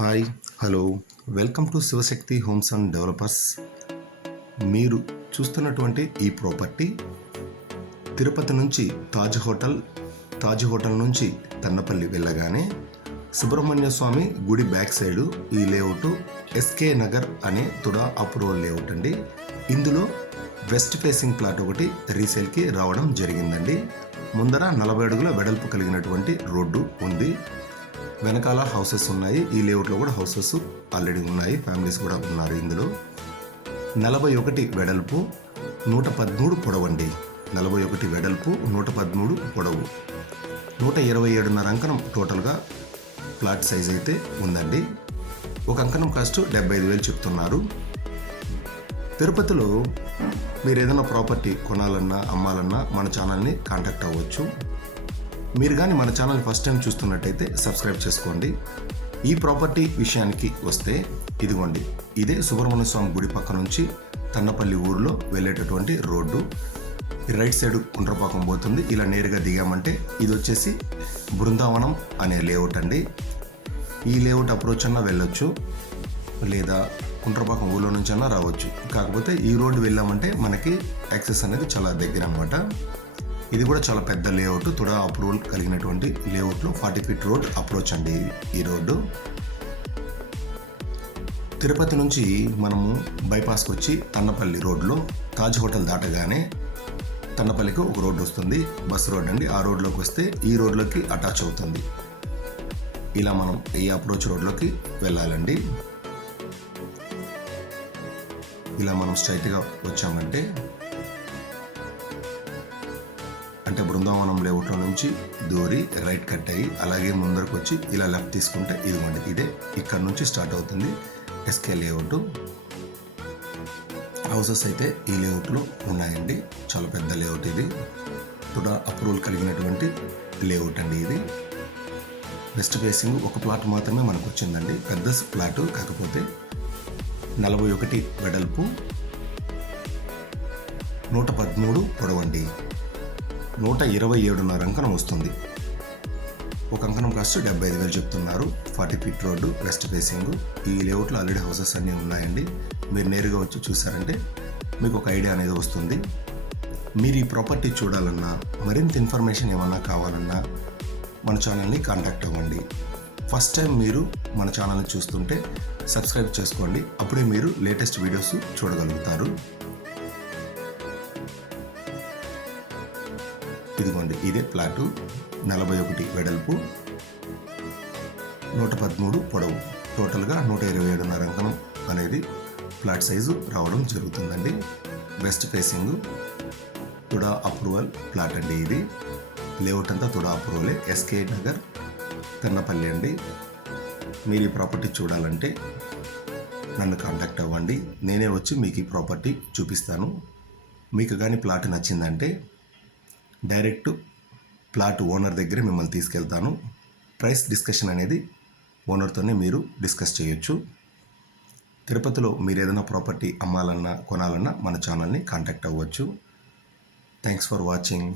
Hi hello. Welcome to Shivashakti homes and developers. మీరు చూస్తున్నటువంటి ఈ ప్రాపర్టీ తిరుపతి నుంచి తాజ్ హోటల్ తాజ్ హోటల్ నుంచి తన్నపల్లి వెళ్ళగానే సుబ్రహ్మణ్య స్వామి గుడి బ్యాక్ సైడు ఈ లేఅవుట్ ఎస్కే నగర్ అనే తుడా అప్రూవల్ లేఅవుట్ అండి. ఇందులో వెస్ట్ ఫేసింగ్ ప్లాట్ ఒకటి రీసేల్కి రావడం జరిగిందండి. ముందర నలభై అడుగుల వెడల్పు కలిగినటువంటి రోడ్డు ఉంది. వెనకాల హౌసెస్ ఉన్నాయి. ఈ లేఅవుట్లో కూడా హౌసెస్ ఆల్రెడీ ఉన్నాయి. ఫ్యామిలీస్ కూడా ఉన్నారు ఇందులో. నలభై ఒకటి వెడల్పు నూట పదమూడు పొడవండి నలభై ఒకటి వెడల్పు నూట పదమూడు పొడవు. నూట ఇరవై ఏడున్నర అంకణం టోటల్గా ప్లాట్ సైజ్ అయితే ఉందండి. ఒక అంకణం కాస్ట్ డెబ్బై ఐదు వేలు చెప్తున్నారు. తిరుపతిలో మీరు ఏదైనా ప్రాపర్టీ కొనాలన్నా అమ్మాలన్నా మన ఛానల్ని కాంటాక్ట్ అవ్వచ్చు. మీరు కానీ మన ఛానల్ ఫస్ట్ టైం చూస్తున్నట్టయితే సబ్స్క్రైబ్ చేసుకోండి. ఈ ప్రాపర్టీ విషయానికి వస్తే ఇదిగోండి ఇదే సుబ్రహ్మణ్య స్వామి గుడి పక్క నుంచి తన్నపల్లి ఊరిలో వెళ్ళేటటువంటి రోడ్డు. రైట్ సైడ్ కుండ్రపాకం పోతుంది ఇలా నేరుగా దిగామంటే ఇది వచ్చేసి బృందావనం అనే లేఅవుట్ అండి. ఈ లేఅవుట్ అప్రోచ్ అన్నా వెళ్ళొచ్చు లేదా కుండ్రపాకం ఊళ్ళో నుంచి అన్నా రావచ్చు. కాకపోతే ఈ రోడ్డు వెళ్ళామంటే మనకి యాక్సెస్ అనేది చాలా దగ్గర అనమాట ఇది కూడా చాలా పెద్ద లేఅవుట్ తుడా అప్రూవల్ కలిగినటువంటి లేఅవుట్లో ఫార్టీ ఫీట్ రోడ్ అప్రోచ్ అండి ఈ రోడ్డు తిరుపతి నుంచి మనము బైపాస్కి వచ్చి తన్నపల్లి రోడ్లో తాజ్ హోటల్ దాటగానే తన్నపల్లికి ఒక రోడ్డు వస్తుంది బస్ రోడ్ అండి. ఆ రోడ్లోకి వస్తే ఈ రోడ్లోకి అటాచ్ అవుతుంది. ఇలా మనం ఈ అప్రోచ్ రోడ్లోకి వెళ్ళాలండి. ఇలా మనం స్ట్రైట్గా వచ్చామంటే అంటే బృందావనం లేఅవుట్లో నుంచి దూరి రైట్ కట్ అయ్యి అలాగే ముందరకు వచ్చి ఇలా లెఫ్ట్ తీసుకుంటే ఇదిగోండి ఇదే ఇక్కడ నుంచి స్టార్ట్ అవుతుంది ఎస్కే లేఅవుట్. హౌసెస్ అయితే ఈ లేఅవుట్లో ఉన్నాయండి. చాలా పెద్ద లేఅవుట్ ఇది. కూడా అప్రూవల్ కలిగినటువంటి లేఅవుట్ అండి ఇది. వెస్ట్ ఫేసింగ్ ఒక ప్లాట్ మాత్రమే మనకు వచ్చిందండి. పెద్ద ప్లాట్ కాకపోతే నలభై ఒకటి వెడల్పు నూట పదమూడు పొడవండి. నూట ఇరవై ఏడున్నర అంకణం వస్తుంది. ఒక అంకణం కాస్ట్ డెబ్బై ఐదు వేలు చెప్తున్నారు. Forty feet road west facing ఈ లేఅవుట్లో ఆల్రెడీ హౌసెస్ అన్నీ ఉన్నాయండి. మీరు నేరుగా వచ్చి చూసారంటే మీకు ఒక ఐడియా అనేది వస్తుంది. మీరు ఈ ప్రాపర్టీ చూడాలన్నా మరింత ఇన్ఫర్మేషన్ ఏమన్నా కావాలన్నా మన ఛానల్ని కాంటాక్ట్ అవ్వండి. ఫస్ట్ టైం మీరు మన ఛానల్ని చూస్తుంటే సబ్స్క్రైబ్ చేసుకోండి. అప్పుడే మీరు లేటెస్ట్ వీడియోస్ చూడగలుగుతారు. ఇదిగోండి ఇదే ప్లాటు. నలభై ఒకటి వెడల్పు. నూట పదమూడు పొడవు. టోటల్గా నూట ఇరవై ఏడున్నర అంకణం అనేది ప్లాట్ సైజు రావడం జరుగుతుందండి. West facing. TUDA approval plot అండి ఇది. లేఅవుట్ అంతా తుడా అప్రూవలే. ఎస్కే నగర్ తెన్నపల్లి అండి. మీరు ఈ ప్రాపర్టీ చూడాలంటే నన్ను కాంటాక్ట్ అవ్వండి. నేనే వచ్చి మీకు ఈ ప్రాపర్టీ చూపిస్తాను. మీకు కానీ ప్లాట్ నచ్చిందంటే డైరెక్ట్ ప్లాట్ ఓనర్ దగ్గర మిమ్మల్ని తీసుకెళ్తాను. ప్రైస్ డిస్కషన్ అనేది ఓనర్తోనే మీరు డిస్కస్ చేయొచ్చు. తిరుపతిలో మీరు ఏదైనా ప్రాపర్టీ అమ్మాలన్నా కొనాలన్నా మన ఛానల్ని కాంటాక్ట్ అవ్వచ్చు. Thanks for watching.